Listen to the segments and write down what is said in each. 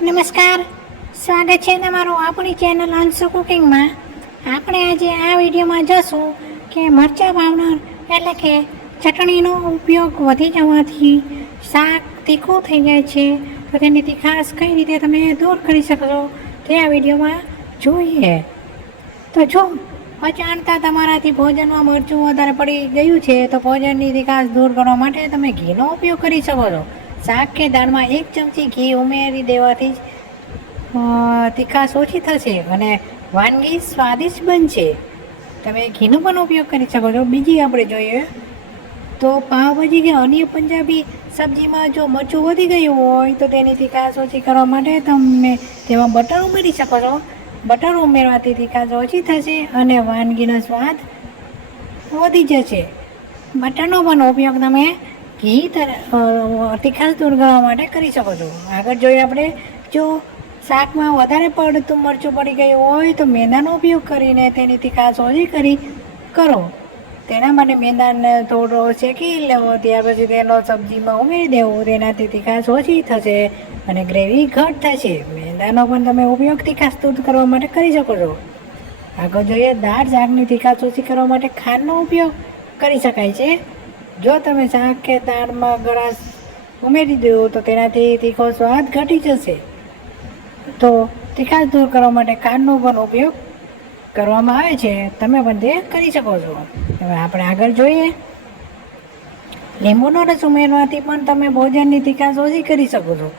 નમસ્કાર. સ્વાગત છે તમારું આપણી ચેનલ અંશુ કુકિંગમાં. આપણે આજે આ વિડીયોમાં જોશું કે મરચાં પાવડર એટલે કે ચટણીનો ઉપયોગ વધી જવાથી શાક તીખું થઈ જાય છે. તો તેની તીખાશ કઈ રીતે તમે દૂર કરી શકશો તે આ વિડીયોમાં જોઈએ. તો જો અજાણતા તમારાથી ભોજનમાં મરચું વધારે પડી ગયું છે, તો ભોજનની તીખાશ દૂર કરવા માટે તમે ઘીનો ઉપયોગ કરી શકો છો. શાક કે દાળમાં એક ચમચી ઘી ઉમેરી દેવાથી તીખાશ ઓછી થશે અને વાનગી સ્વાદિષ્ટ બનશે. તમે ઘીનો પણ ઉપયોગ કરી શકો છો. બીજી આપણે જોઈએ તો પાવભાજી કે અન્ય પંજાબી સબ્જીમાં જો મરચું વધી ગયું હોય તો તેની તીખાશ ઓછી કરવા માટે તમે તેમાં બટર ઉમેરી શકો છો. બટર ઉમેરવાથી તીખાશ ઓછી થશે અને વાનગીનો સ્વાદ વધી જશે. બટરનો પણ ઉપયોગ તમે ઘી તીખાશ દૂર કરવા માટે કરી શકો છો. આગળ જોઈએ આપણે, જો શાકમાં વધારે પડતું મરચું પડી ગયું હોય તો મેંદાનો ઉપયોગ કરીને તેની તીખાશ ઓછી કરી કરો. તેના માટે મેંદાને થોડો શેકી લેવો, ત્યાર પછી તેનો સબ્જીમાં ઉમેરી દેવો, તેનાથી તીખાશ ઓછી થશે અને ગ્રેવી ઘટ થશે. મેંદાનો પણ તમે ઉપયોગ તીખાશ દૂર કરવા માટે કરી શકો છો. આગળ જોઈએ, દાળ, શાકની તીખાશ ઓછી કરવા માટે ખાંડનો ઉપયોગ કરી શકાય છે. જો તમે શાક કે દાળમાં ગળાશ ઉમેરી દો તો તેનાથી તીખો સ્વાદ ઘટી જશે. તો તીખાશ દૂર કરવા માટે કાનનો પણ ઉપયોગ કરવામાં આવે છે. તમે પણ તે કરી શકો છો. હવે આપણે આગળ જોઈએ. લીંબુનો રસ ઉમેરવાથી પણ તમે ભોજનની તીખાશ ઓછી કરી શકો છો.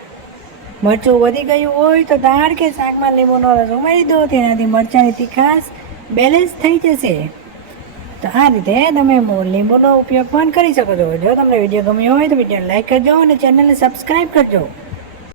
મરચું વધી ગયું હોય તો દાળ કે શાકમાં લીંબુનો રસ ઉમેરી દો. તેનાથી મરચાંની તીખાશ બેલેન્સ થઈ જશે. તો આ રીતે તમે લીંબુનો ઉપયોગ પણ કરી શકો છો. જો તમને વીડિયો ગમ્યો હોય તો વીડિયો લાઈક કરજો અને ચેનલને સબસ્ક્રાઈબ કરજો.